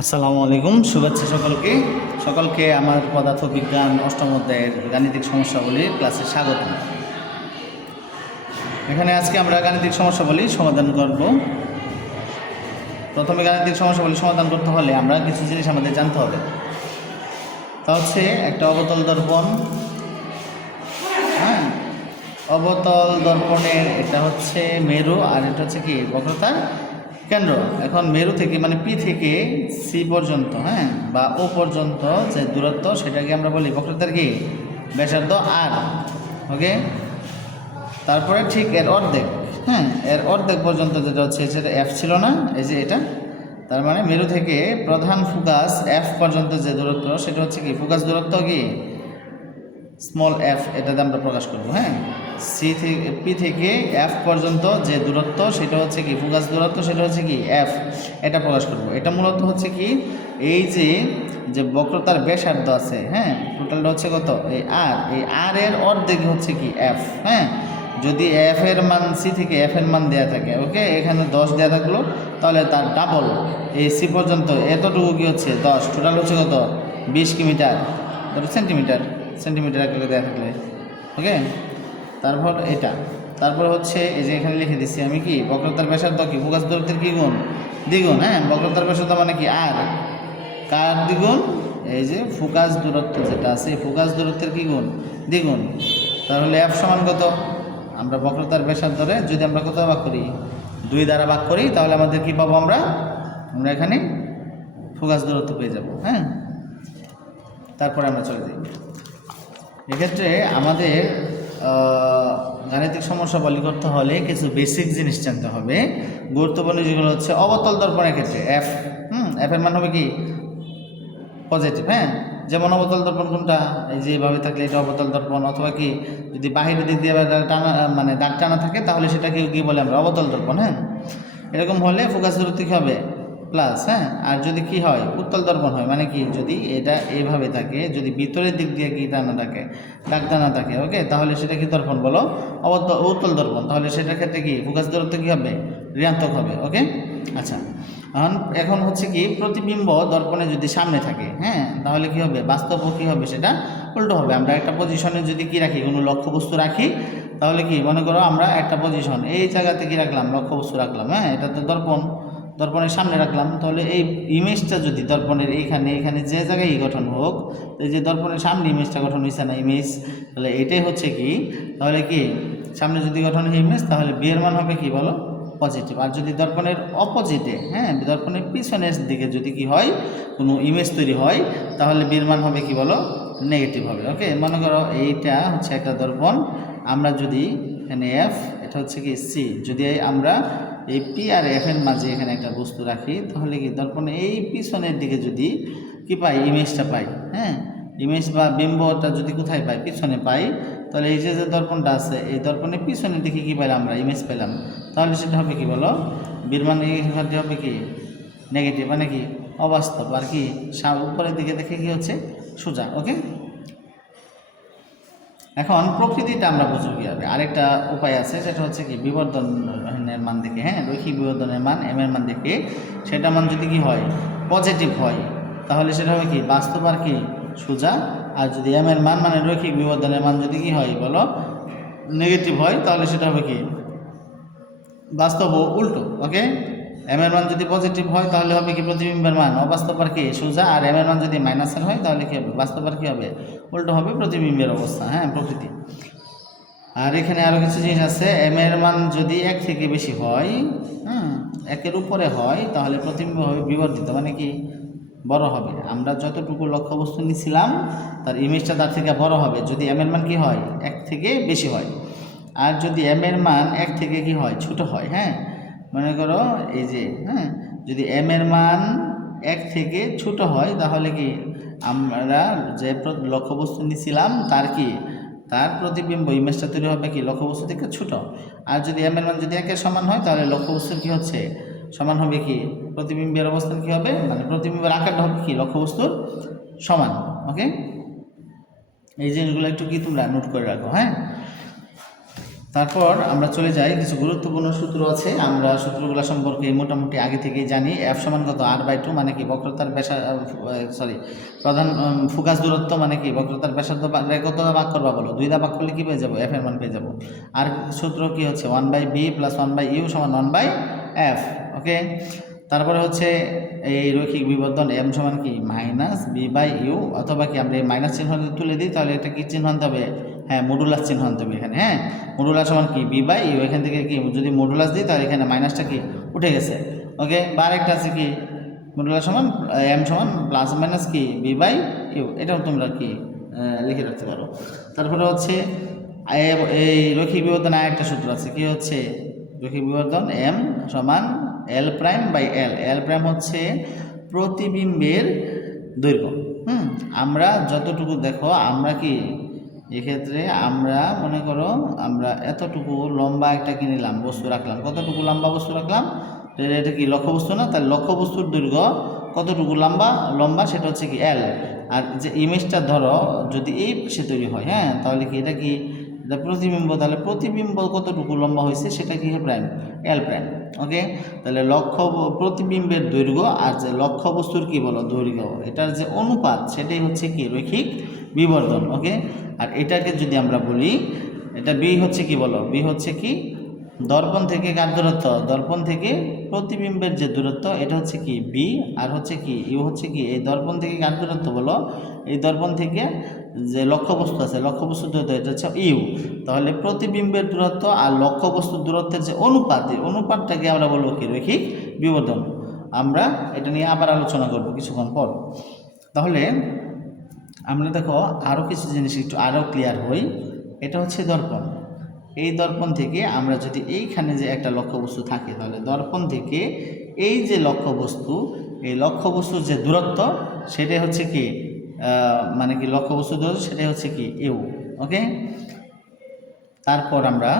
আসসালামু আলাইকুম, শুভেচ্ছা সকলকে আমার পদার্থ বিজ্ঞান অষ্টম অধ্যায়ের গাণিতিক সমস্যাবলীর ক্লাসে স্বাগত। এখানে আজকে আমরা গাণিতিক সমস্যাবলী সমাধান করব। প্রথমে গাণিতিক সমস্যাবলী সমাধান করতে হলে আমরা কিছু জিনিস আমাদের জানতে হবে। তা হচ্ছে একটা অবতল দর্পণ, অবতল দর্পণের এটা হচ্ছে মেরু আর এটা হচ্ছে কি বক্রতার কেন্দ্র। এখন মেরু থেকে মানে পি থেকে সি পর্যন্ত বা ও পর্যন্ত যে দূরত্ব সেটাকে আমরা বলি বক্রতার কি ব্যাসার্ধ আর। ওকে, তারপরে ঠিক এর অর্ধেক, এর অর্ধেক পর্যন্ত যেটা হচ্ছে সেটা এফ ছিল না, এই যে এটা, তার মানে মেরু থেকে প্রধান ফোকাস এফ পর্যন্ত যে দূরত্ব সেটা হচ্ছে কি ফোকাস দূরত্ব কি স্মল এফ, এটাতে আমরা প্রকাশ করবো। সি থেকে পি থেকে এফ পর্যন্ত যে দূরত্ব সেটা হচ্ছে কি ফোকাস দূরত্ব, সেটা হচ্ছে কি এফ, এটা প্রকাশ করব। এটা মূলত হচ্ছে কি এই যে বক্রতার ব্যাসার্ধ আছে, টোটালটা হচ্ছে কত, এই আর এর অর্ধেক হচ্ছে কি এফ। যদি এফ এর মান সি থেকে এফ এর মান দেওয়া থাকে, ওকে, এখানে 10 দেওয়া থাকলো, তাহলে তার ডাবল এই সি পর্যন্ত এতটুকু কি হচ্ছে 10, টোটাল হচ্ছে কত 20 কিলোমিটার, সেন্টিমিটার আকারে দেওয়া থাকলে। ওকে, তারপর এটা, তারপর হচ্ছে এই যে এখানে লিখে দিচ্ছি আমি কি বক্রতার ব্যাসার্ধ কি ফোকাস দূরত্বের কি গুণ দ্বিগুণ। বক্রতার ব্যাসার্ধ মানে কি আর, কার দ্বিগুণ, এই যে ফোকাস দূরত্ব যেটা আছে ফোকাস দূরত্বের কি গুণ দ্বিগুণ। তাহলে এফ সমান কত, আমরা বক্রতার ব্যাসার্ধরে যদি আমরা কত ভাগ করি 2 দ্বারা ভাগ করি, তাহলে আমাদের কি পাবো, আমরা এখানে ফোকাস দূরত্ব পেয়ে যাব। তারপরে আমরা চলে যাই। এক্ষেত্রে আমাদের গাণিতিক সমস্যাবলী করতে হলে কিছু বেসিক জিনিস জানতে হবে। গুরুত্বপূর্ণ যেগুলো হচ্ছে অবতল দর্পণের ক্ষেত্রে এফ, এফের মান হবে কি পজিটিভ। যেমন অবতল দর্পণ কোনটা, এই যে এইভাবে থাকলে এটা অবতল দর্পণ, অথবা কি যদি বাহিরের দিক দিয়ে টানা মানে দাগ টানা থাকে তাহলে সেটাকে কি বলে আমরা অবতল দর্পণ। এরকম হলে ফোকাস দূরত্ব কী হবে প্লাস। আর যদি কি হয় উত্তল দর্পণ হয়, মানে কি যদি এটা এইভাবে থাকে, যদি ভিতরের দিক দিয়ে কি টানা থাকে দাগ টানা থাকে, ওকে, তাহলে সেটা কি দর্পণ বলো উত্তল দর্পণ। তাহলে সেটার ক্ষেত্রে কি ফোকাস দূরত্ব কী হবে ঋণাত্মক হবে। ওকে, আচ্ছা, এখন হচ্ছে কি প্রতিবিম্ব দর্পণে যদি সামনে থাকে, তাহলে কি হবে বাস্তব কী হবে সেটা উল্টো হবে। আমরা একটা পজিশনে যদি কি রাখি কোনো লক্ষ্যবস্তু রাখি, তাহলে কি মনে করো আমরা একটা পজিশন এই জায়গাতে কি রাখলাম লক্ষ্যবস্তু রাখলাম, এটা তো দর্পণের সামনে রাখলাম, তাহলে এই ইমেজটা যদি দর্পণের এখানে যে জায়গায় গঠন হোক, এই যে দর্পণের সামনে ইমেজটা গঠন হয়েছে না ইমেজ, তাহলে এটাই হচ্ছে কি, তাহলে কি সামনে যদি গঠন হয় ইমেজ, তাহলে বি এর মান হবে কি বলো পজিটিভ। আর যদি দর্পণের অপোজিটে, দর্পণের পিছনের দিকে যদি কি হয় কোনো ইমেজ তৈরি হয়, তাহলে বি এর মান হবে কি বলো নেগেটিভ হবে। ওকে, মনে করো এইটা হচ্ছে একটা দর্পণ, আমরা যদি এখানে এফ, এটা হচ্ছে কি সি, যদি আমরা এই পি আর এফ এর মাঝে এখানে একটা বস্তু রাখি, তাহলে কি দর্পণে এই পিছনের দিকে যদি কি পাই ইমেজটা পাই, ইমেজ বা বিম্বটা যদি কোথায় পাই পিছনে পাই, তাহলে এই যে দর্পণটা আছে এই দর্পণের পিছনের দিকে কী পেলাম আমরা ইমেজ পেলাম, তাহলে সেটা হবে কি বলো বির মান এখানে হবে কি নেগেটিভ, মানে কি অবাস্তব। আর কি উপরের দিকে দেখে কি হচ্ছে সোজা। ওকে, এখন প্রকৃতিটা আমরা বুঝবো কীভাবে, আরেকটা উপায় আছে, সেটা হচ্ছে কি বিবর্ধনের মান দেখে, রৈখিক বিবর্ধনের মান এম এর মান দেখে, সেটা মান যদি কি হয় পজিটিভ হয়, তাহলে সেটা হবে কি বাস্তব আর কি সোজা। আর যদি এম এর মান মানে রৈখিক বিবর্ধনের মান যদি কি হয় বলো নেগেটিভ হয়, তাহলে সেটা হবে কি বাস্তব ও উল্টো। ওকে, এম এর মান যদি পজিটিভ হয় তাহলে হবে কি প্রতিবিম্বের মান অবাস্তব আর কি সোজা, আর এম এর মান যদি মাইনাসের হয় তাহলে কী হবে বাস্তব আর কী হবে উল্টো হবে প্রতিবিম্বের অবস্থা। প্রকৃতি। আর এখানে আরও কিছু জিনিস আছে, এম এর মান যদি 1 থেকে বেশি হয়, 1-এর উপরে হয়, তাহলে প্রতিবিম্ব হবে বিবর্ধিত, মানে কি বড় হবে। আমরা যতটুকু লক্ষ্যবস্তু নিয়েছিলাম তার ইমেজটা তার থেকে বড় হবে যদি এম এর মান কি হয় 1 থেকে বেশি হয়। আর যদি এম এর মান 1 থেকে কি হয় ছোট হয়, মনে করো এই যে যদি এম এর মান 1 থেকে ছোট হয়, তাহলে কি আমরা যে লক্ষ্যবস্তু নিয়েছিলাম তার প্রতিবিম্ব ইমেজটা তৈরি হবে কি লক্ষ্যবস্তু থেকে ছোট। আর যদি এম এর মান যদি 1-এর সমান হয়, তাহলে লক্ষ্যবস্তুর কি হচ্ছে সমান হবে কি প্রতিবিম্বের অবস্থান কি হবে, মানে প্রতিবিম্বের আকারটা হবে কি লক্ষ্যবস্তুর সমান। ওকে, এই জিনিসগুলো একটু কি তোমরা নোট করে রাখো। তারপর আমরা চলে যাই, কিছু গুরুত্বপূর্ণ সূত্র আছে, আমরা সূত্রগুলো সম্পর্কে মোটামুটি আগে থেকেই জানি। এফ সমান কত, r/2 মানে কি বক্রতার প্রধান ফোকাস দূরত্ব মানে কি বক্রতার ব্যাসার্ধ কত ভাগ করবা বলো, 2 দা ভাগ করলে কি পেয়ে যাবো, এফ এর মান পেয়ে যাবো। আর সূত্র কি হচ্ছে 1/b + 1/u সমান 1/f। ওকে, তারপরে হচ্ছে এই রৈখিক বিবর্ধন m সমান কি -b/u, অথবা কি আমরা এই মাইনাস চিহ্ন যদি তুলে দিই তাহলে এটা কি চিহ্ন আনতে হবে, হ্যাঁ মডুলাস চিহ্ন আনতে হবে এখানে। হ্যাঁ, মডুলাস সমান কি b/u, এখান থেকে কি যদি মডুলাস দিই তাহলে এখানে মাইনাসটা কি উঠে গেছে। ওকে, বা আরেকটা আছে কি মডুলাস সমান m সমান প্লাস মাইনাস কি b/u, এটাও তোমরা কি লিখে রাখতে পারো। তারপরে হচ্ছে এই রৈখিক বিবর্ধন আরেকটা সূত্র আছে, কি হচ্ছে রৈখিক বিবর্ধন m সমান l'/l, l' হচ্ছে প্রতিবিম্বের দৈর্ঘ্য। আমরা যতটুকু দেখো, আমরা কি এক্ষেত্রে আমরা মনে করো আমরা এতটুকু লম্বা একটা কি নিলাম, বস্তু রাখলাম, কতটুকু লম্বা বস্তু রাখলাম, এটা কি লক্ষ্যবস্তু না, তার লক্ষ্যবস্তুর দৈর্ঘ্য কতটুকু লম্বা সেটা হচ্ছে কি l। আর যে ইমেজটা ধরো যদি এই পাশে তৈরি হয়, হ্যাঁ তাহলে কি এটা কি এটা প্রতিবিম্ব, তাহলে প্রতিবিম্ব কতটুকু লম্বা হয়েছে সেটা কি প্রাইম l'। ওকে, তাহলে প্রতিবিম্বের দৈর্ঘ্য আর যে লক্ষ্যবস্তুর কি বলো দৈর্ঘ্য, এটার যে অনুপাত সেটাই হচ্ছে কি রৈখিক বিবর্ধন। ওকে, আর এটাকে যদি আমরা বলি, এটা বি হচ্ছে কি বলো, বি হচ্ছে কি দর্পণ থেকে কার দূরত্ব, দর্পণ থেকে প্রতিবিম্বের যে দূরত্ব এটা হচ্ছে কি বি, আর হচ্ছে কি ইউ হচ্ছে কি এই দর্পণ থেকে কার দূরত্ব বলো, এই দর্পণ থেকে যে লক্ষ্যবস্তু আছে লক্ষ্যবস্তুর দূরত্ব এটা হচ্ছে ইউ। তাহলে প্রতিবিম্বের দূরত্ব আর লক্ষ্যবস্তুর দূরত্বের যে অনুপাত, এই অনুপাতটাকে আমরা বলবো কি রৈখিক বিবর্ধন। আমরা এটা নিয়ে আবার আলোচনা করব কিছুক্ষণ পর। তাহলে আমরা দেখো আরও কিছু জিনিস একটু আরও ক্লিয়ার হই। এটা হচ্ছে দর্পণ, এই দর্পণ থেকে আমরা যদি এইখানে যে একটা লক্ষ্যবস্তু থাকে, তাহলে দর্পণ থেকে এই যে লক্ষ্যবস্তু, এই লক্ষ্যবস্তুর যে দূরত্ব সেটাই হচ্ছে কি মানে কি লক্ষ্যবস্তুর দূরত্ব সেটাই হচ্ছে কি ইউ। ওকে, তারপর আমরা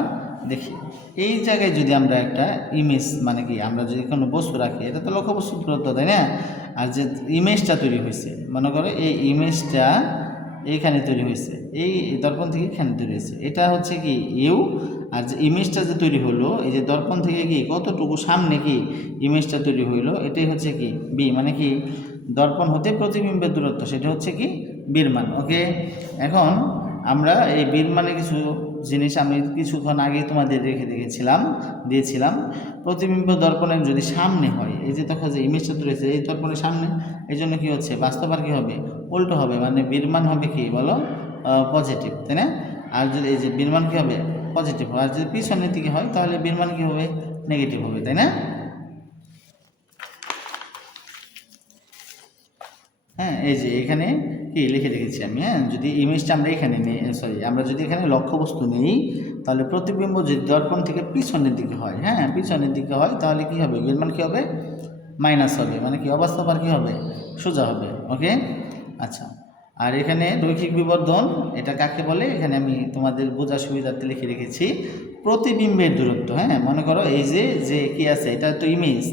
দেখি এই জায়গায় যদি আমরা একটা ইমেজ মানে কি আমরা যদি কোনো বস্তু রাখি, এটা তো লক্ষ্যবস্তুর দূরত্ব, তাই না? আর যে ইমেজটা তৈরি হয়েছে, মনে করো এই ইমেজটা এইখানে তৈরি হয়েছে, এই দর্পণ থেকে এখানে তৈরি হয়েছে, এটা হচ্ছে কি ইউ। আর যে ইমেজটা যে তৈরি হলো এই যে দর্পণ থেকে কি কতটুকু সামনে কি ইমেজটা তৈরি হইলো, এটাই হচ্ছে কি বি, মানে কি দর্পণ হতে প্রতিবিম্বের দূরত্ব সেটা হচ্ছে কি বির মান। ওকে, এখন আমরা এই বির মানে কিছু জিনিস আমি কিছুক্ষণ আগে তোমাদের দিয়েছিলাম। প্রতিবিম্ব দর্পণের যদি সামনে হয়, এই যে তখন যে ইমেজটা তৈরি হয়েছে এই দর্পণের সামনে, এই জন্য কী হচ্ছে বাস্তব আর কী হবে উল্টো হবে, মানে বিরমান হবে কি বলো পজিটিভ, তাই না? আর যদি এই যে বিরমান কী হবে পজিটিভ হবে, আর যদি পিছনের দিকে হয় তাহলে বিরমান কী হবে নেগেটিভ হবে, তাই না? হ্যাঁ, এই যে এখানে কি লিখে রেখেছি আমি। হ্যাঁ, যদি ইমেজটা আমরা এখানে নিই, আমরা যদি এখানে লক্ষ্যবস্তু নেই, তাহলে প্রতিবিম্ব যদি দর্পণ থেকে পিছনের দিকে হয়, হ্যাঁ পিছনের দিকে হয়, তাহলে কি হবে বিরমান কী হবে মাইনাস হবে, মানে কি অবাস্তব আর কী হবে সোজা হবে। ওকে, আচ্ছা। আর এখানে রৈখিক বিবর্ধন এটা কাকে বলে, এখানে আমি তোমাদের বোঝার সুবিধার্থে লিখে রেখেছি প্রতিবিম্বের দূরত্ব। হ্যাঁ, মনে করো এই যে কি আছে এটা তো ইমেজ,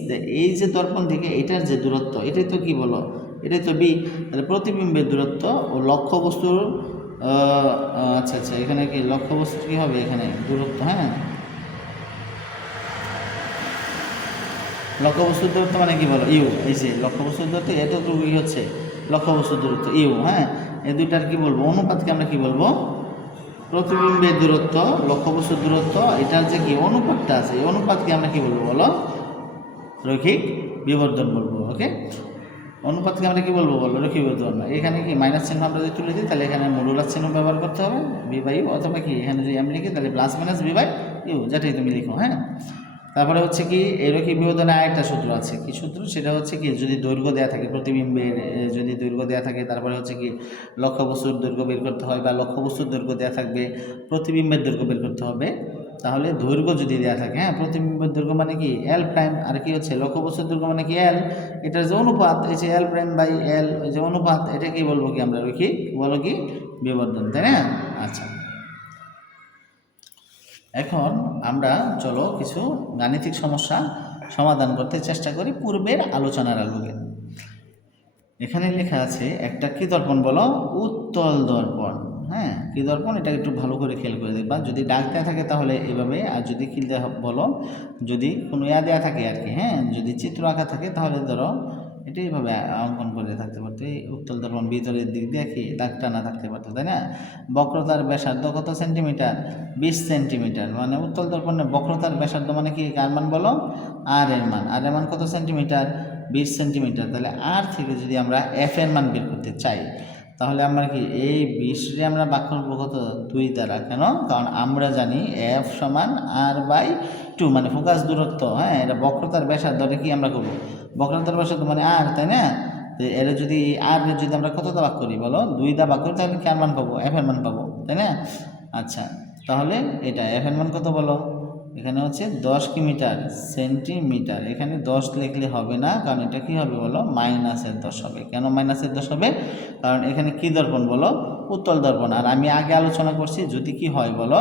এই যে দর্পণ থেকে এটার যে দূরত্ব এটাই তো কি বলো এটাই তো বি, তাহলে প্রতিবিম্বের দূরত্ব ও লক্ষ্যবস্তুর আচ্ছা এখানে কি লক্ষ্যবস্তু কী হবে এখানে দূরত্ব, হ্যাঁ লক্ষ্যবস্তুর দূরত্ব মানে কি বলো ইউ, এই যে লক্ষ্যবস্তুর দূরত্ব এটা তো হচ্ছে লক্ষ্যবস্তুর দূরত্ব ইউ। হ্যাঁ, এই দুইটার কি বলবো অনুপাতকে আমরা কি বলবো প্রতিবিম্বের দূরত্ব লক্ষ্যবস্তুর দূরত্ব, এটার যে কি অনুপাতটা আছে এই অনুপাতকে আমরা কি বলবো বলো রৈখিক বিবর্ধন বলবো। ওকে, অনুপাতকে আমরা কি বলবো বলো রৈখিক বিবর্ধন। এখানে কি মাইনাস চিহ্ন আমরা যদি তুলে দিই তাহলে এখানে মডুলাস চিহ্ন ব্যবহার করতে হবে বি/ইউ, অথবা কি এখানে যদি আমি লিখি তাহলে প্লাস মাইনাস বি/ইউ, যেটাই তুমি লিখো। হ্যাঁ, তারপরে হচ্ছে কি এই রৈখিক বিবর্ধনে আরেকটা সূত্র আছে, কি সূত্র সেটা হচ্ছে কি যদি দৈর্ঘ্য দেওয়া থাকে প্রতিবিম্বের, যদি দৈর্ঘ্য দেওয়া থাকে তারপরে হচ্ছে কি লক্ষ্যবস্তুর দৈর্ঘ্য বের করতে হয়, বা লক্ষ্যবস্তুর দৈর্ঘ্য দেওয়া থাকবে প্রতিবিম্বের দৈর্ঘ্য বের করতে হবে। তাহলে দৈর্ঘ্য যদি দেওয়া থাকে, হ্যাঁ প্রতিবিম্বের দৈর্ঘ্য মানে কি l', আর কি হচ্ছে লক্ষ্যবস্তুর দৈর্ঘ্য মানে কি l, এটার যে অনুপাত এই যে l'/l যে অনুপাত, এটা কি বলবো কি আমরা রৈখিক বলো কি বিবর্ধন, তাই না? আচ্ছা, এখন আমরা চলো কিছু গাণিতিক সমস্যা সমাধান করতে চেষ্টা করি পূর্বের আলোচনার আলোকে। এখানে লেখা আছে একটা কি দর্পণ বলো উত্তল দর্পণ। হ্যাঁ কী দর্পণ, এটা একটু ভালো করে খেয়াল করে দেখবা। যদি ডাক দেওয়া থাকে তাহলে এভাবে, আর যদি কিনতে বলো, যদি কোনো দেওয়া থাকে আর কি, হ্যাঁ যদি চিত্র আঁকা থাকে তাহলে ধরো এটা এইভাবে অঙ্কন করে থাকতে পারতো। এই উত্তল দর্পণ ভিতরের দিক দিয়ে কি দাগ টানা থাকতে পারতো, তাই না? বক্রতার ব্যাসার্ধ কত সেন্টিমিটার? 20 সেন্টিমিটার। মানে উত্তল দর্পণের বক্রতার ব্যাসার্ধ মানে কি, কার মান বলো? আর এর মান। আর এর মান কত সেন্টিমিটার? 20 সেন্টিমিটার। তাহলে আর থেকে যদি আমরা এফ এর মান বের করতে চাই তাহলে আমরা কি এই 20 আমরা ভাগ করবো কত? 2 দ্বারা। কেন? কারণ আমরা জানি এফ সমান r/2, মানে ফোকাস দূরত্ব। হ্যাঁ এটা বক্রতার ব্যাসার্ধ, কি আমরা করবো বক্রতার ব্যাসার্ধ মানে আর, তাই না? তো এর যদি আর যদি আমরা কত দা ভাগ করি বলো? 2 দা ভাগ করি, তাহলে কার মান পাবো? এফ এর মান পাবো, তাই না? আচ্ছা তাহলে এটা এফ এর মান কত বলো? এখানে হচ্ছে 10 মিটার সেন্টিমিটার। এখানে 10 লিখলে হবে না, কারণ এটা কি হবে বলো? -10 হবে। কেন -10 হবে? কারণ এখানে কি দর্পণ বলো? উত্তল দর্পণ। আর আমি আগে আলোচনা করছি যদি কি হয় বলো,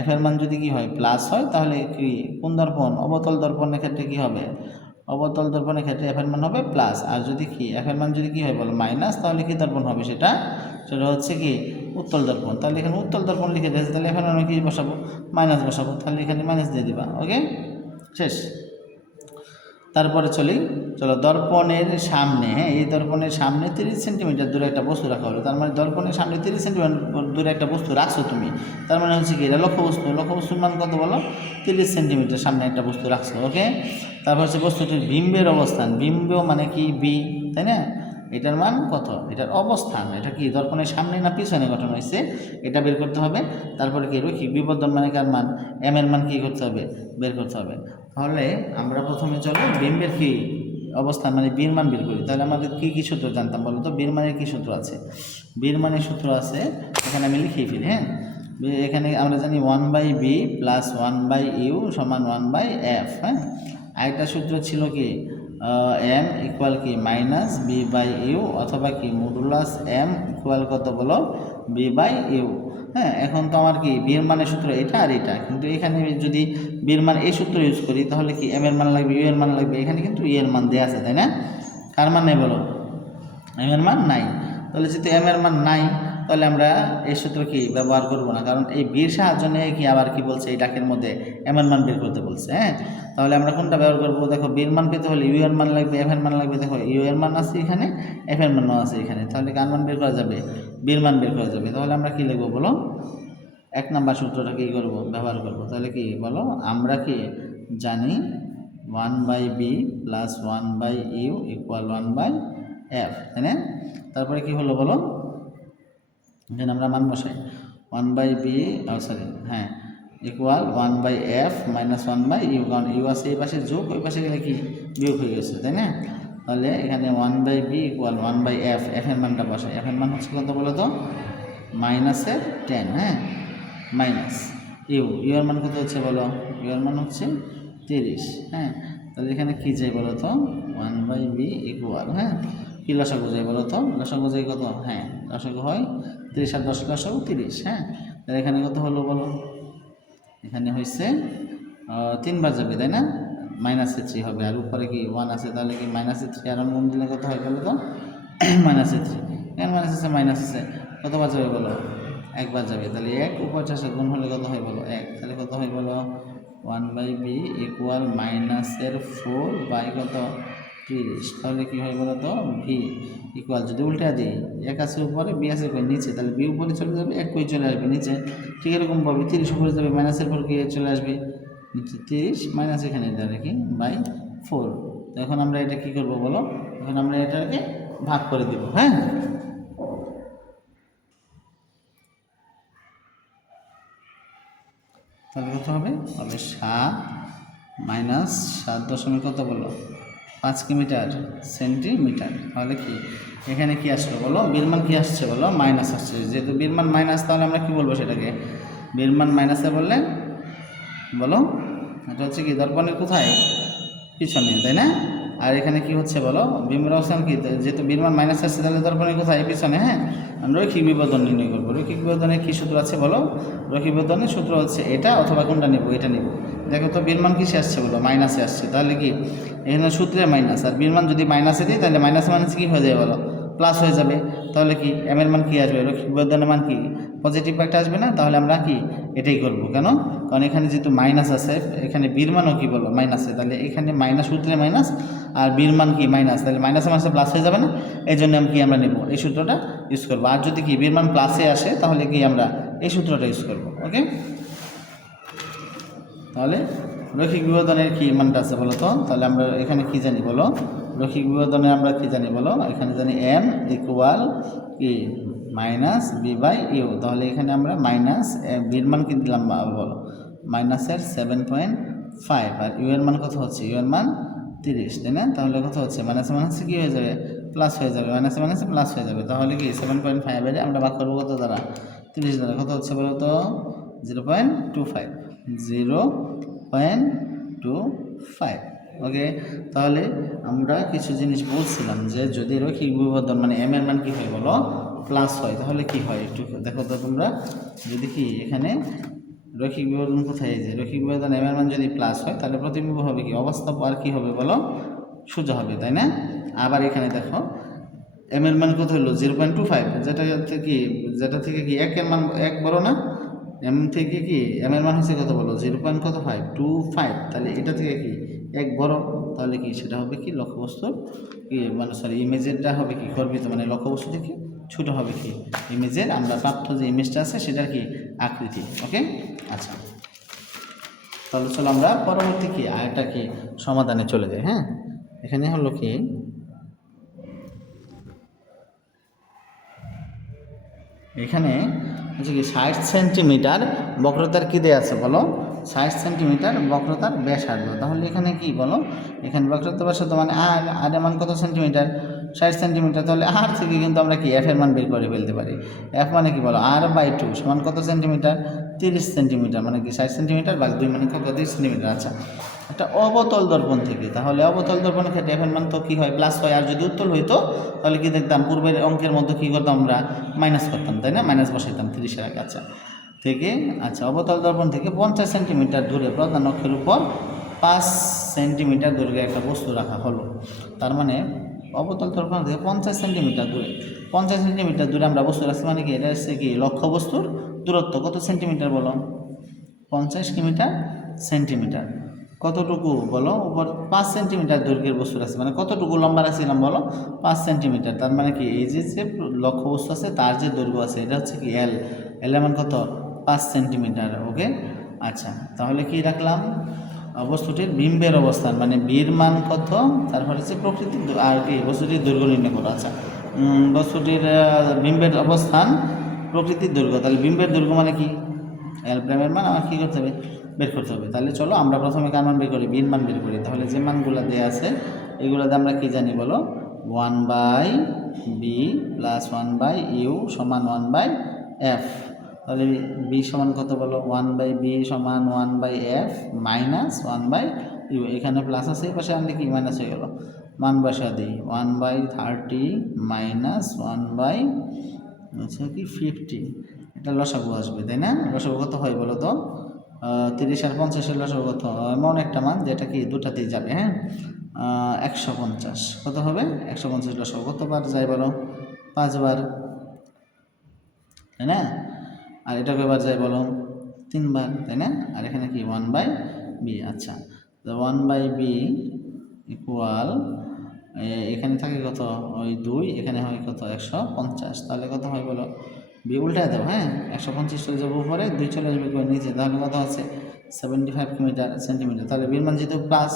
এফ এর মান যদি কি হয় প্লাস হয়, তাহলে কি কোন দর্পণ? অবতল দর্পণের ক্ষেত্রে কি হবে? অবতল দর্পণের ক্ষেত্রে এফ এর মান হবে প্লাস। আর যদি কি এফ এর মান যদি কি হয় বলো মাইনাস, তাহলে কি দর্পণ হবে সেটা? সেটা হচ্ছে কি উত্তল দর্পণ। তাহলে এখানে উত্তল দর্পণ লিখে দিয়েছে, তাহলে এফ এর মান কি বসাবো? মাইনাস বসাবো। তাহলে এখানে মাইনাস দিয়ে দিবা। ওকে, শেষ। তারপরে চলো দর্পণের সামনে, হ্যাঁ এই দর্পণের সামনে 30 সেন্টিমিটার দূরে একটা বস্তু রাখা হলো। তার মানে দর্পণের সামনে 30 সেন্টিমিটার দূরে একটা বস্তু রাখছো তুমি, তার মানে হচ্ছে কি এটা লক্ষ্যবস্তু। লক্ষ্যবস্তুর মান কত বলো? 30 সেন্টিমিটার সামনে একটা বস্তু রাখছো। ওকে, তারপর হচ্ছে বস্তুটির বিম্বের অবস্থান। বিম্ব মানে কি বি, তাই না? এটার মান কত? এটার অবস্থান। এটা কি দর্পণের সামনে না পিছনে গঠন হয়েছে, এটা বের করতে হবে। তারপরে কি রৈখিক বিবর্ধন মানে কার মান? এম এর মান কি করতে হবে? বের করতে হবে। তাহলে আমরা প্রথমে চলো বিম্বের কি অবস্থান মানে বীর মান বের করি। তাহলে আমাদের কি সূত্র জানতাম বলো তো? বীর মানের কি সূত্র আছে? বীর মানের সূত্র আছে, এখানে আমি লিখিয়ে ফেলি। হ্যাঁ এখানে আমরা জানি 1/b + 1/u সমান 1/f। হ্যাঁ আরেকটা সূত্র ছিল কি m ইকুয়াল কি -b/u, অথবা কি মডুলাস m ইকুয়াল কত বলো? b/u। হ্যাঁ এখন তো আমার কি বীর মানের সূত্র এটা আর এটা, কিন্তু এখানে যদি বীর মান এই সূত্র ইউজ করি তাহলে কি এম এর মান লাগবে, ইউ এর মান লাগবে। এখানে কিন্তু ই এর মান দেওয়া আছে, তাই না? কার মান নেই বলো? এম এর মান নাই। তাহলে যেহেতু এম এর মান নাই, তাহলে আমরা এই সূত্র কি ব্যবহার করব না, কারণ এই বীর সাহায্য নিয়ে কি আবার কি বলছে এই ডাকের মধ্যে এম এর মান বের করতে বলছে। হ্যাঁ তাহলে আমরা কোনটা ব্যবহার করবো? দেখো বীর মান পেতে হলে ইউ এর মান লাগবে, এফ এর মান লাগবে। দেখো ইউ এর মান আছে এখানে, এফ এর মানও আছে এখানে, তাহলে কার মান বের করা যাবে? বীর মান বের করা যাবে। তাহলে আমরা কি লিখবো বলো? 1 নম্বর সূত্রটা কি করব? ব্যবহার করব। তাহলে কি বলো? আমরা কি জানি 1/b + 1/u = 1/f, তাই না? তারপরে কি হলো বলো? এখানে আমরা মান বসাই 1/b হ্যাঁ ইকুয়াল 1/f - 1/u, কারণ ইউ আছে এই পাশে যোগ, ওই পাশে গেলে কি বিয়োগ হয়ে গেছে, তাই না? তাহলে এখানে 1/b = 1/f। এফ এর মানটা বসাই। এফ এর মান হচ্ছে কত বলো তো? -10। হ্যাঁ মাইনাস ইউ এর মান কত হচ্ছে বলো? ইউ এর মান হচ্ছে 30। হ্যাঁ তাহলে এখানে কী চাই বলো তো? 1/b ইকুয়াল, হ্যাঁ কী লসাগু যায় বলো তো? লসাগু যায় কত? হ্যাঁ লসাগু হয় 30 আর 10 লসাগু 30। হ্যাঁ তাহলে এখানে কত হলো বলো? এখানে হয়েছে 3 বার যাবে, তাই না? -3 হবে, আর উপরে কি 1 আছে, তাহলে কি -3 আর 1 দিলে কত হয় বলো তো? -3। এখানে মাইনাস আছে, মাইনাস আছে, কতবার যাবে বলো? 1 বার যাবে। তাহলে 1 উপর 4 গুণ হলে কত হয় বলো? 1। তাহলে কত হয় বলো? 1/b ইকুয়াল -4 বাই কত? 30। তাহলে কি হয় বলো তো? ভি ইকুয়াল, যদি উল্টা দিই 1 আছে উপরে, বি আছে নিচে, তাহলে বি উপরে চলে যাবে, 1 কই চলে আসবে নিচে। ঠিক এরকমভাবে 30 উপরে যাবে, মাইনাসের পর কি চলে আসবে নিচে 30, মাইনাস এখানে দেওয়া কি /4। তো এখন আমরা এটা কি করব বলো? এখন আমরা এটাকে ভাগ করে দেব। হ্যাঁ তাহলে কত হবে? 7 - 7 দশমিক কত বলো? 5 মিটার সেন্টিমিটার। তাহলে কি এখানে কি আসলো বলো? বীর মান কি আসছে বলো? মাইনাস আসছে। যেহেতু বীর মান মাইনাস, তাহলে আমরা কি বলবো সেটাকে? বীর মান মাইনাসে বললে বলো এটা হচ্ছে কি দর্পণের কোথায়? পিছনে, তাই না? আর এখানে কি হচ্ছে বলো? বিম্বের অবস্থান কি? যেহেতু বীর মান মাইনাস আসছে, তাহলে দর্পণের কোথায়? পিছনে। হ্যাঁ আমরা রৈখিক বিবর্ধন নির্ণয় করবো। রৈখিক বিবর্ধনের কী সূত্র আছে বলো? রৈখিক বিবর্ধনের সূত্র হচ্ছে এটা, অথবা কোনটা নেব? এটা নেব। দেখো তো বীর মান কিসে আসছে বলো? মাইনাসে আসছে। তাহলে কি এখানে সূত্রে মাইনাস, আর বীর মান যদি মাইনাসে দিই তাহলে মাইনাস মাইনাস কী হয়ে যায় বলো? প্লাস হয়ে যাবে, তাহলে কি এম এর মান কি আসবে, রৈখিক বিবর্ধনের মান কি পজিটিভ একটা আসবে না, তাহলে আমরা কি এটাই করব। কেন, কারণ এখানে যেহেতু মাইনাস আছে, এখানে বির মানও কি বলো মাইনাসে, তাহলে এখানে মাইনাস সূত্রে মাইনাস আর বির মান কি মাইনাস, তাহলে মাইনাসে মাইনাসে প্লাস হয়ে যাবে না, এই জন্য আমি কি আমরা নেব এই সূত্রটা ইউজ করবো। আর যদি কি বির মান প্লাসে আসে তাহলে কি আমরা এই সূত্রটা ইউজ করবো। ওকে, তাহলে রৈখিক বিবর্ধনের কি মানটা আছে বলো তো, তাহলে আমরা এখানে কি জানি বলো, রৈখিক বিবর্ধনে আমরা কি জানি বলো, এখানে জানি এম ইকুয়াল কি মাইনাস বি বাই ইউ, তাহলে এখানে আমরা মাইনাস বির মান কি দিলাম বলো মাইনাসের 7.5, আর ইউ এর মান কত হচ্ছে, ইউ এর মান 30, তাই না, তাহলে কত হচ্ছে মাইনাসে মাইনাসে কী হয়ে যাবে প্লাস হয়ে যাবে, মাইনাসে মাইনাসে প্লাস হয়ে যাবে, তাহলে কি 7.5 এর আমরা ভাগ করবো কত দ্বারা 30 দ্বারা, কত হচ্ছে বলো তো 0.25, 0.25। ওকে, তাহলে আমরা কিছু জিনিস বলছিলাম যে যদি রৈখিক বিবর্ধন মানে এম এর মান কী হয় বলো প্লাস হয়, তাহলে কি হয় একটু দেখো তো তোমরা, যদি কি এখানে রৈখিক বিবর্ধন কোথায়, যে রৈখিক বিবর্ধন এম এর মান যদি প্লাস হয় তাহলে প্রতিবিম্ব হবে কি অবস্থা আর কি হবে বলো সোজা হবে, তাই না। আবার এখানে দেখো এম এর মান কত হলো 0.25, যেটা থেকে কি একের মান এক বড় না, এম থেকে কি এম এর মান হচ্ছে কত বলো 0.25, তাহলে এটা থেকে কি এক বড়, তাহলে কি সেটা হবে কি লক্ষ্যবস্তুর কি মানে সরি ইমেজেরটা হবে কি গর্বিত, মানে লক্ষ্যবস্তু থেকে ছোটো হবে কি ইমেজের আমরা প্রাপ্ত যে ইমেজটা আছে সেটার কি আকৃতি। ওকে, আচ্ছা, তাহলে চলো আমরা পরবর্তী কি আরেকটা কি সমাধানে চলে যাই। হ্যাঁ, এখানে হলো কি এখানে হচ্ছে কি 60 সেন্টিমিটার বক্রতার কী দেওয়া আছে বলো, 60 সেন্টিমিটার বক্রতার ব্যাসার্ধ, তাহলে এখানে কি বলো এখানে বক্রতার ব্যাসার্ধ মানে আর এর মান কত সেন্টিমিটার 60 সেন্টিমিটার, তাহলে আর থেকে কিন্তু আমরা কি এফ এর মান বের করে ফেলতে পারি, এফ মানে কি বলো r/2 সমান কত সেন্টিমিটার 30 সেন্টিমিটার, মানে কি 60 সেন্টিমিটার ভাগ 2 মানে কত 30 সেন্টিমিটার। আচ্ছা, একটা অবতল দর্পণ থেকে, তাহলে অবতল দর্পণের ক্ষেত্রে এফ এর মান তো কী হয় প্লাস হয়, আর যদি উত্তল হইতো তাহলে কি দেখতাম পূর্বের অঙ্কের মধ্যে কী করতাম আমরা মাইনাস করতাম, তাই না, মাইনাস বসাইতাম 30-এর আগে। আচ্ছা থেকে আচ্ছা অবতল দর্পণ থেকে 50 সেন্টিমিটার দূরে প্রধান অক্ষের উপর 5 সেন্টিমিটার দৈর্ঘ্যের একটা বস্তু রাখা হলো, তার মানে অবতল দর্পণ থেকে 50 সেন্টিমিটার দূরে, 50 সেন্টিমিটার দূরে আমরা বস্তু রাখছি, মানে কি এটা হচ্ছে কি লক্ষ্য বস্তুর দূরত্ব কত সেন্টিমিটার বলো 50 সেন্টিমিটার, কতটুকু বলো উপর 5 সেন্টিমিটার দৈর্ঘ্যের বস্তু আছে, মানে কতটুকু লম্বা রাখছিলাম বলো 5 সেন্টিমিটার, তার মানে কি এই যে লক্ষ্য বস্তু আছে তার যে দৈর্ঘ্য আছে এটা হচ্ছে কি এল, এল এর মান কত 5 সেন্টিমিটার। ওকে, আচ্ছা, তাহলে কি রাখলাম বস্তুটির বিম্বের অবস্থান মানে বীর মান কত, তারপরে হচ্ছে প্রকৃতি আর কি বস্তুটির দৈর্ঘ্য নির্ণয় করো। আচ্ছা, বস্তুটির বিম্বের অবস্থান প্রকৃতির দৈর্ঘ্য, তাহলে বিম্বের দৈর্ঘ্য মানে কি এল প্রাইমের মান আমার কী করতে হবে বের করতে হবে, তাহলে চলো আমরা প্রথমে কার মান বের করি বীর মান বের করি, তাহলে যে মানগুলো দেওয়া আছে এগুলোতে আমরা কি জানি বলো 1/b প্লাস 1/u সমান 1/f, তাহলে বি সমান কত বলো 1/b সমান 1/f মাইনাস 1/u, এখানে প্লাস আছে এই পাশে আনলে কি মাইনাস হয়ে গেল, মান বসা দিই 1/30 মাইনাস 1/ আচ্ছা কি 50, এটা লসাগু আসবে তাই না, লসাগু কত হয় বলো তো 30 আর 50-এর লসাগু কত এমন একটা মান যেটা কি দুটাতেই যাবে। হ্যাঁ, 150 কত হবে 150 লসাগু কতবার যায় বলো 5 বার, তাই না, আর এটা কয়বার যায় বলো 3 বার, তাই না, আর এখানে কি 1/b। আচ্ছা, 1/b ইকুয়াল এখানে থাকে কত ওই 2, এখানে হয় কত 150, তাহলে কত হয় বলো বি উল্টায় দাও। হ্যাঁ, 150 চলে যাবো উপরে 2 চলে আসবে করে নিচে, তাহলে কত আছে 75 সেন্টিমিটার, তাহলে বির মান যেহেতু প্লাস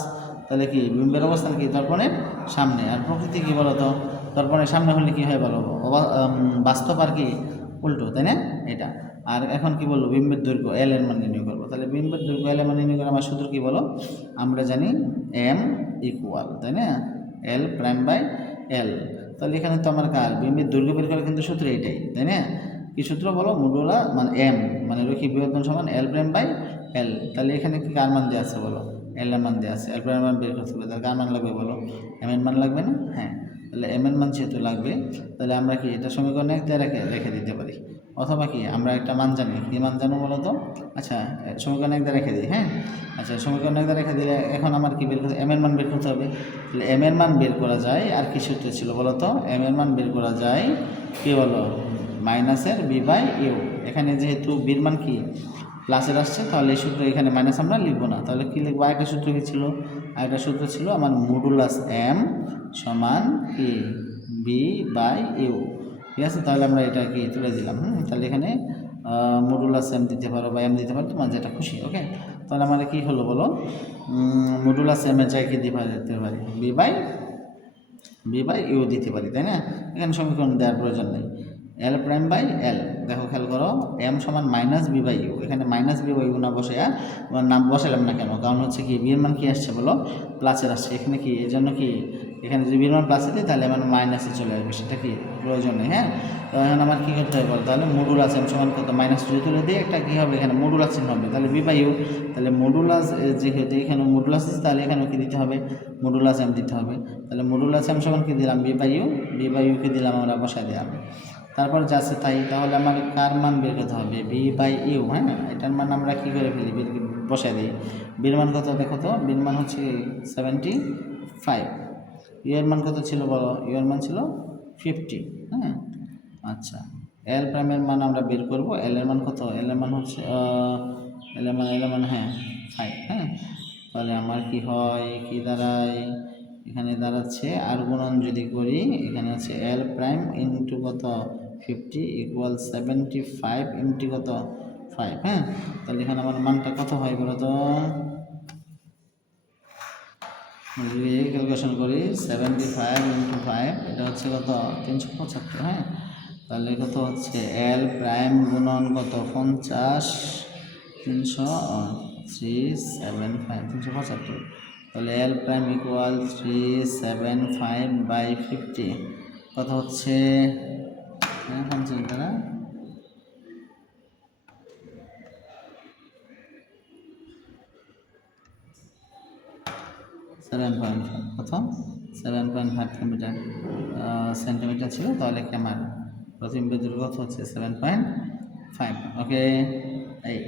তাহলে কি বিম্বের অবস্থান কি দর্পণের সামনে, আর প্রকৃতি কি বলো তো দর্পণের সামনে হলে কি হয় বলো বাস্তব আর কি উল্টো, তাই না এটা। আর এখন কি বলবো বিম্বের দৈর্ঘ্য এল এর মান নির্ণয় করবো, তাহলে বিম্বের দৈর্ঘ্য এল এর মান নির্ণয় করে আমার সূত্র কি বলো আমরা জানি এম ইকুয়াল, তাই না, এল প্রাইম বাই এল, তাহলে এখানে তো আমার কার বিম্বের দৈর্ঘ্য বের করে কিন্তু সূত্র এটাই, তাই না, কি সূত্র বলো মডুলা মানে এম মানে রৈখিক বিবর্ধন সমান এল প্রাইম বাই এল, তাহলে এখানে কি কার মান দেওয়া আছে বলো এল এর মান দেওয়া আছে, এল প্রাইম মান বের করতে হবে, তাহলে কার মান লাগবে বলো এম এর মান লাগবে না। হ্যাঁ, তাহলে এম এর মান যেহেতু লাগবে তাহলে আমরা কি এটা সমীকরণে রেখে দিতে পারি, অথবা কি আমরা একটা মান জানি, কী মান জানো বলো তো? আচ্ছা সমীকরণ একদা রেখে দিই, হ্যাঁ। আচ্ছা সমীকরণ একদা রেখে দিলে এখন আমার কি বের করতে, এম এর মান বের করতে হবে। তাহলে এম এর মান বের করা যায়, আর কি সূত্র ছিল বলো তো? এম এর মান বের করা যায় কি বলো, মাইনাসের বি বাই ইউ। এখানে যেহেতু বির মান কি প্লাসের আসছে, তাহলে এই সূত্র এখানে মাইনাস আমরা লিখবো না, তাহলে কী লিখবো? আরেকটা সূত্র কী ছিল? আরেকটা সূত্র ছিল আমার মডুলাস এম সমান কি বি বাই ইউ। ঠিক আছে, তাহলে আমরা এটা কি তুলে দিলাম। তাহলে এখানে মডুলাস এম দিতে পারো বা এম দিতে পারো, তোমার যেটা খুশি। ওকে, তাহলে আমাদের কী হলো বলো? মডুলাস এম এর জায়গায় দিতে পারি বি বাই ইউ দিতে পারি, তাই না? এখানে সমীকরণ দেওয়ার প্রয়োজন নেই। এল প্রাইম বাই এল, দেখো খেয়াল করো, এম সমান মাইনাস বি বাই ইউ। এখানে মাইনাস বি বাই ইউ না বসে নাম বসালাম না কেন? কারণ হচ্ছে কি বিয়ের মান কী আসছে বলো? প্লাসের আসছে। এখানে কি এই জন্য কি এখানে যদি বিয়ের মান প্লাসে দিই তাহলে আমার মাইনাসে চলে আসবে, সেটা কি প্রয়োজন নেই। হ্যাঁ, তো এখন আমার কী করতে হবে বলো? তাহলে মডুলাস এম সমান কত? মাইনাস যদি তুলে দিই একটা কী হবে? এখানে মডুলাস চিহ্ন হবে, তাহলে বি বাই ইউ। তাহলে মডুলাস যেহেতু এখানে মডুলাস আছে, তাহলে এখানেও কী দিতে হবে? মডুলাস এম দিতে হবে। তাহলে মডুলাস এম সমান কী দিলাম? বি বাই ইউকে দিলাম, আমরা বসাই দিলাম। তারপর যাচ্ছে তাই, তাহলে আমার কার মান বের করতে হবে? B by U. হ্যাঁ, এটার মান আমরা কী করে ফেলি? বসাই দিই। বির মান কত দেখো তো? বির মান হচ্ছে 75। ইউ এর মান কত ছিল বলো? ইউ এর মান ছিল 50। হ্যাঁ, আচ্ছা এল প্রাইমের মান আমরা বের করব। এল এর মান কত? এল এর মান হচ্ছে এল এর মান হ্যাঁ 5। হ্যাঁ, তাহলে আমার কি হয়, কি দাঁড়ায়? এখানে দাঁড়াচ্ছে আর গুণন যদি করি, এখানে হচ্ছে এল প্রাইম ইন্টু কত 50 ইকুয়াল 75 ইন্টু কত 5। হ্যাঁ, তাহলে এখানে আমার মানটা কত হয় বলো তো? যদি ক্যালকুলেশন করি 75 ইন্টু 5, এটা হচ্ছে কত? 375। হ্যাঁ, তাহলে কত হচ্ছে? এল প্রাইম গুণন কত 50 375 375। তাহলে এল প্রাইম ইকুয়াল 375 বাই 50 কত হচ্ছে? 50 দ্বারা 7.5 কত? 7.5 সেন্টিমিটার ছিল, তাহলে কি আমার প্রতিবিম্বের দৈর্ঘ্য হচ্ছে 7.5। ওকে, এই